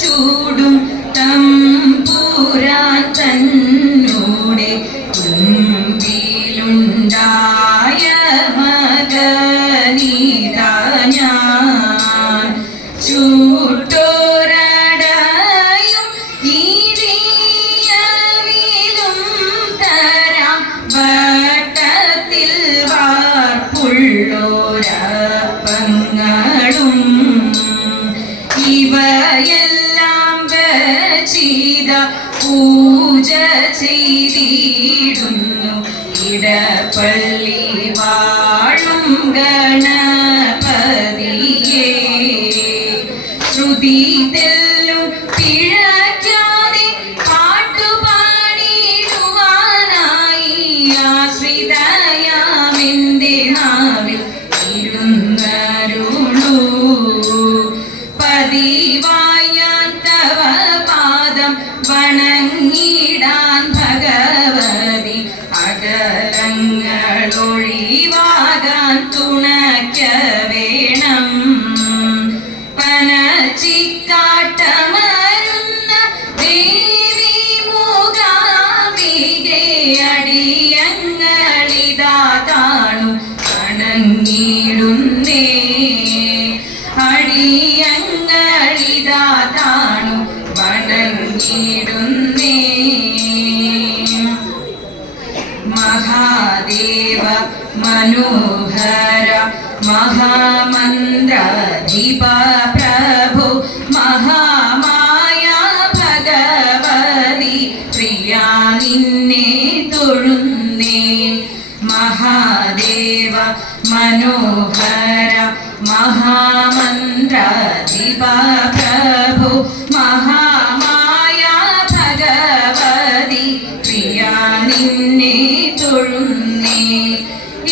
ചൂടും തമ്പുരാൻ തന്നോടെ കുമ്പിലുണ്ടായ മകനീതാ ഞാൻ ചൂട്ടോരടയും ഈരിയവിലും തരാം വട്ടത്തിൽ വാർപ്പുള്ളോരപ്പങ്ങളും ഇവയെല്ലാം വചിത പൂജ ചെയ്തിടുന്നു ഇടപ്പള്ളി വാഴും ഗണപതിയേ. ശ്രുതി തെല്ലും പിഴയ്ക്കാതെ പാട്ടുപാടിടുവാനായി ആശ്രിതയാമെന്റെ നാവിൽ ഇരുന്നരുളൂ. പതിവായി ഞാൻ തവ പാദം വണങ്ങിടാൻ ഭഗവതി അകലങ്ങളൊഴിവാകാൻ തുണയ്ക്ക വേണം. പനച്ചിക്കാട്ടമരുന്ന ദേവി മൂകാംബികേ അടിയങ്ങളിതാ കാണും വണങ്ങിടുന്നേ. അടിയങ്ങളിതാ കാണും വണങ്ങിടുന്നേ. മഹാദേവ മനോഹര മഹാമന്ത്രാധിപ പ്രഭു മഹാമായ ഭഗവതി പ്രിയാ നിന്നെ തൊഴുന്നേ. മഹാദേവ മനോഹര മഹാമന്ത്രാധിപ പ്രഭു മഹാമായ ഭഗവതി പ്രിയാ നിന്നെ തൊഴുന്നേ.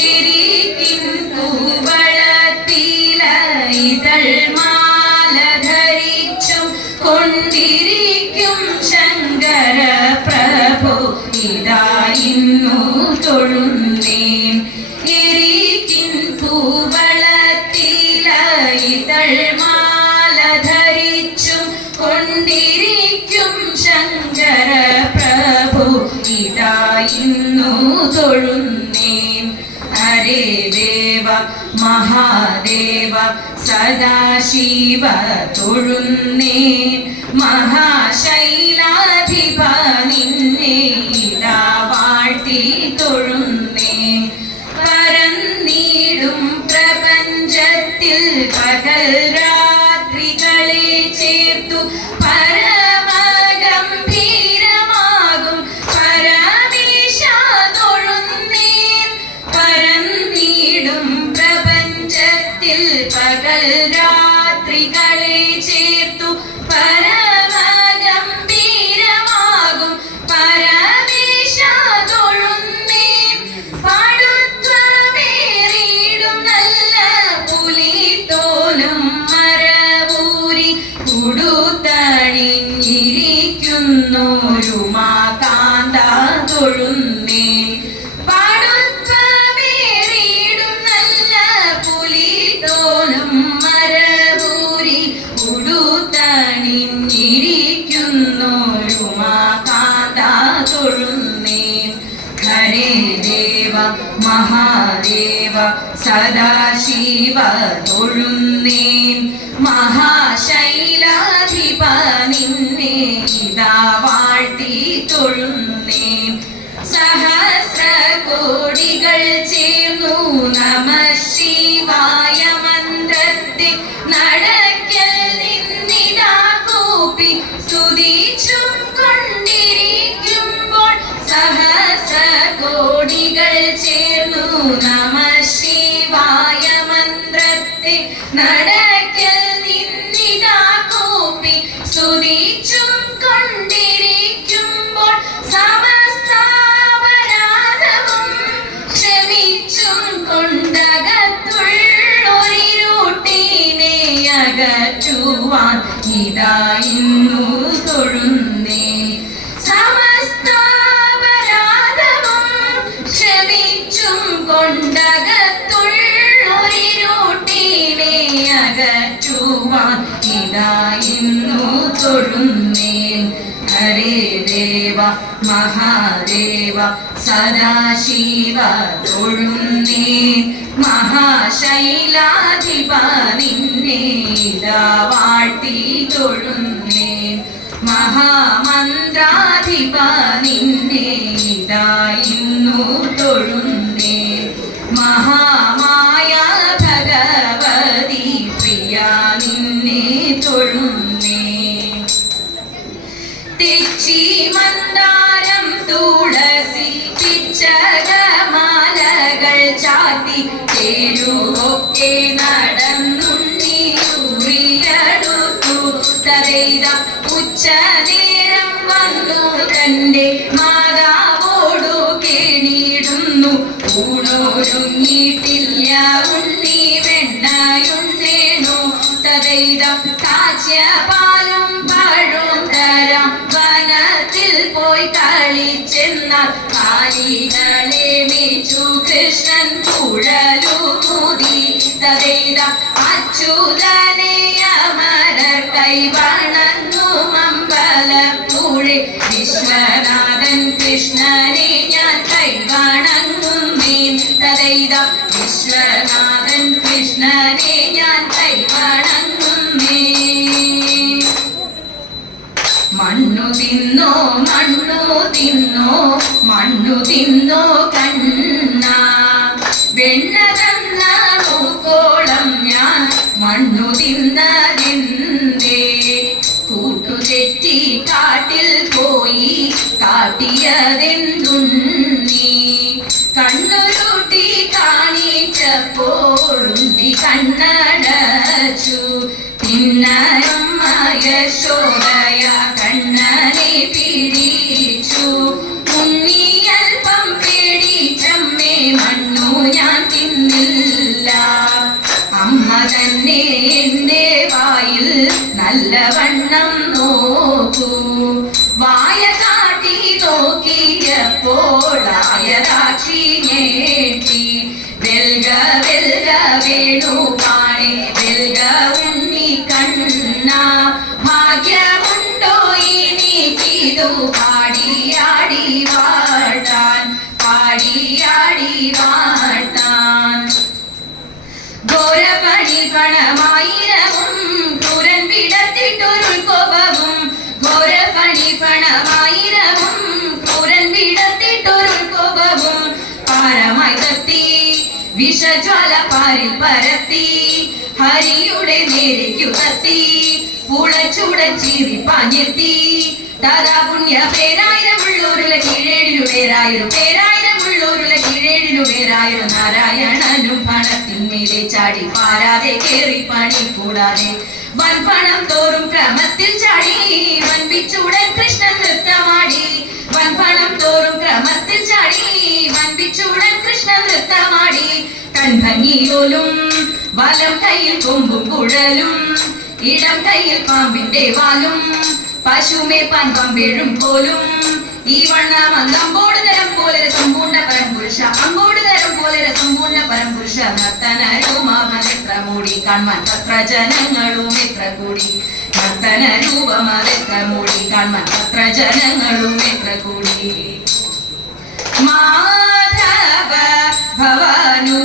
ഇരിക്കും കൂവളത്തില ഇതൾമാല ധരിച്ചും കൊണ്ടിരിക്കും ശങ്കര പ്രഭു ഇതാ ഇന്നു തൊഴുന്നേ. ഇരിക്കും കൂവളത്തില ഇതൾമാല ധരിച്ചും കൊണ്ടിരിക്കും ശങ്കര പ്രഭു ഇതാ ഇന്നു തൊഴുന്നേ. ഹരേ ദേവ മഹാദേവ സദാശിവ തൊഴുന്നേ. മഹാശൈലാധിപ നിന്നെ ഇതാ വാഴ്ത്തി തൊഴുന്നേ. പരന്നീടും പ്രപഞ്ചത്തിൽ പകൽ രാത്രികളെ ചേർത്തു പരമഗംഭീരമാകും പരമേശ തൊഴുന്നേ. പരന്നീടും പ്രപഞ്ചത്തിൽ പകൽ രാത്രികളെ ചേർത്തു പരമഗംഭീരമാകും പരമേശ തൊഴുന്നേ. പാടുത്വമേറിയിടും നല്ല പുലിത്തോലും മരവൂരി കുടുത്തണിഞ്ഞിരിക്കുന്നോരുമാകാന്ത തൊഴുന്നേ. പാടുത്വമേറിയിടും നല്ല പുലിത്തോലും മരവൂരി കുടുത്തണിഞ്ഞിരിക്കുന്നോരുമാകാന്ത തൊഴുന്നേ. ഹരേ ദേവ മഹാദേവ സദാശിവ തൊഴുന്നേ. മഹാശൈലാധിപ നിന്നെ ഇതാ വാഴ്ത്തി തൊഴുന്നേ. സഹസ്രകോടികൾ ചേർന്നു നമ ശിവായ മന്ത്രത്തെ നടക്കൽ നിന്നിതാ കൂപ്പി സ്തുതിച്ചും കൊണ്ടിരിക്കുമ്പോൾ സഹസ്രകോടികൾ ചേർന്നു നമ ശിവായ മന്ത്രത്തെ നടക്കൽ നിന്നിതാ കൂപ്പി സ്തുതിച്ചും കൊണ്ടിരിക്കുമ്പോൾ സമസ്താപരാധവും ക്ഷമിച്ചും കൊണ്ടകത്തുള്ളൊരിരുട്ടിനെ അകറ്റുവാൻ ഇതാ ഇന്നു തൊഴുന്നേ. സമസ്താപരാധവും ക്ഷമിച്ചും കൊണ്ടകത്തുള്ളൊരിരുട്ടിനെ അകറ്റുവാൻ അകറ്റുവാൻ ഇതാ ഇന്നു തൊഴുന്നേൻ. ഹരേ ദേവ മഹാദേവ സദാശിവ തൊഴുന്നേൻ. മഹാശൈലാധിപ നിന്നെ ഇതാ വാഴ്ത്തി തൊഴുന്നേൻ. മഹാമന്ത്രാധിപ നിന്നെ ഇതാ ഇന്നു തൊഴുന്നേൻ. മഹാമായ ഭഗവതി പ്രിയ നിന്നെ തൊഴുന്നേൻ. തെച്ചി മന്ദാരം തുളസി പിച്ചകമാലകൾ ചാത്തി തേരുവൊക്കെ നടന്നുണ്ണിയുറിയടുത്തു തരൈത ഉച്ച നേരം വന്നു തന്റെ മാതാവോടു കേണിടുന്നു. ഊണൊരുങ്ങിയിട്ടില്ല ഉണ്ണി വെണ്ണയുണ്ണേണു തരൈത കാച്ചിയ പാലും പഴവും തരാം വനത്തിൽ പോയി കളിച്ചെന്നാൽ കാലികളെ മേച്ചു കൃഷ്ണൻ കുഴലുമൂതി തരൈത അച്യുതനെ അമരർ കൈവണങ്ങും അമ്പലപ്പുഴെ. വിശ്വനാഥൻ കൃഷ്ണനെ ഞാൻ കൈവണങ്ങുന്നേൻ തരൈത വിശ്വനാഥൻ കൃഷ്ണനെ ഞാൻ കൈവണങ്ങുന്നേൻ. മണ്ണു തിന്നോ മണ്ണു തിന്നോ മണ്ണു തിന്നോ കണ്ണ വെണ്ണ തന്ന മൂക്കോളം ഞാൻ മണ്ണു തിന്നതെന്തേ. കൂട്ടുതെറ്റി കാട്ടിൽ പോയി കാട്ടിയതെന്തുണ്ണി. കണ്ണുരുട്ടി കാണിച്ചപ്പോൾ ഉണ്ണി കണ്ണടച്ചു. തിന്നരമ്മ യശോദയ കണ്ണനെ പിടിച്ചു. ഉണ്ണിയൽപ്പം പേടിച്ചമ്മേ മണ്ണു ഞാൻ തിന്നില്ല. അമ്മ തന്നെ എന്റെ വായിൽ നല്ലവണ്ണം നോക്കൂ. വായ കാട്ടി നോക്കിയപ്പോൾ ആയതാക്ഷി ഞെട്ടി. വെൽഗ വെൽഗ വേണുപാണി വെൽഗ ഉണ്ണി കണ്ണ. ഭാഗ്യമുണ്ടോ എനിക്കിതു പാടിയാടി വാഴ്ത്താൻ പാടിയാടി വാഴ്ത്താൻ. ഘോരപണി പണമായിരവും ക്രൂരൻ വിടത്തിട്ടൊരുൾക്കോപവും. ഘോരപണി പണമായിരവും ക്രൂരൻ വിടത്തിട്ടൊരുൾക്കോപവും. പാരമായി കത്തി വിഷജ്വാല പാരിൽ പരത്തി. ഹരിയുടെ നേരേക്കു കത്തി പുളച്ചുടൻ ചീറിപ്പാഞ്ഞെത്തി. ദാദാ പുണ്യ പേരായിരമുള്ളൂരുല കീഴേഴിലു പേരായിരു പേരായിരമുള്ളൂരുല കീഴേഴിലു പേരായിരു. നാരായണനും പണത്തിൽ മേലെ ചാടി പാരാതെ കേറി പണി കൂടാതെ വൻപണം തോറും ക്രമത്തിൽ ചാടി. വൻപിച്ചുടൻ കൃഷ്ണൻ നൃത്തമാടി. വൻപണം തോറും ക്രമത്തിൽ ചാടി വൻപിച്ചുടൻ കൃഷ്ണൻ നൃത്തമാടി. കൺഭംഗിയോലും വലം കയ്യിൽ കൊമ്പും കുഴലും ഇടം കയ്യിൽ പാമ്പിന്റെ വാലും. പശുമേ പമ്പേഴും പോലും ഈ വണ്ണം അങ്കമ്പോട് തരം പോലെ സമ്പൂർണ്ണ പരംപുരുഷ. അങ്കോട് തരം പോലെ സമ്പൂർണ്ണ പരംപുരുഷ. നർത്തനരൂപമെത്ര മൂടി കാൺമാൻ തത്ര ജനങ്ങളും എത്ര കൂടി. നർത്തനരൂപമെത്ര മൂടി കാൺമാൻ തത്ര ജനങ്ങളും എത്ര കൂടി. മാധവ ഭവനു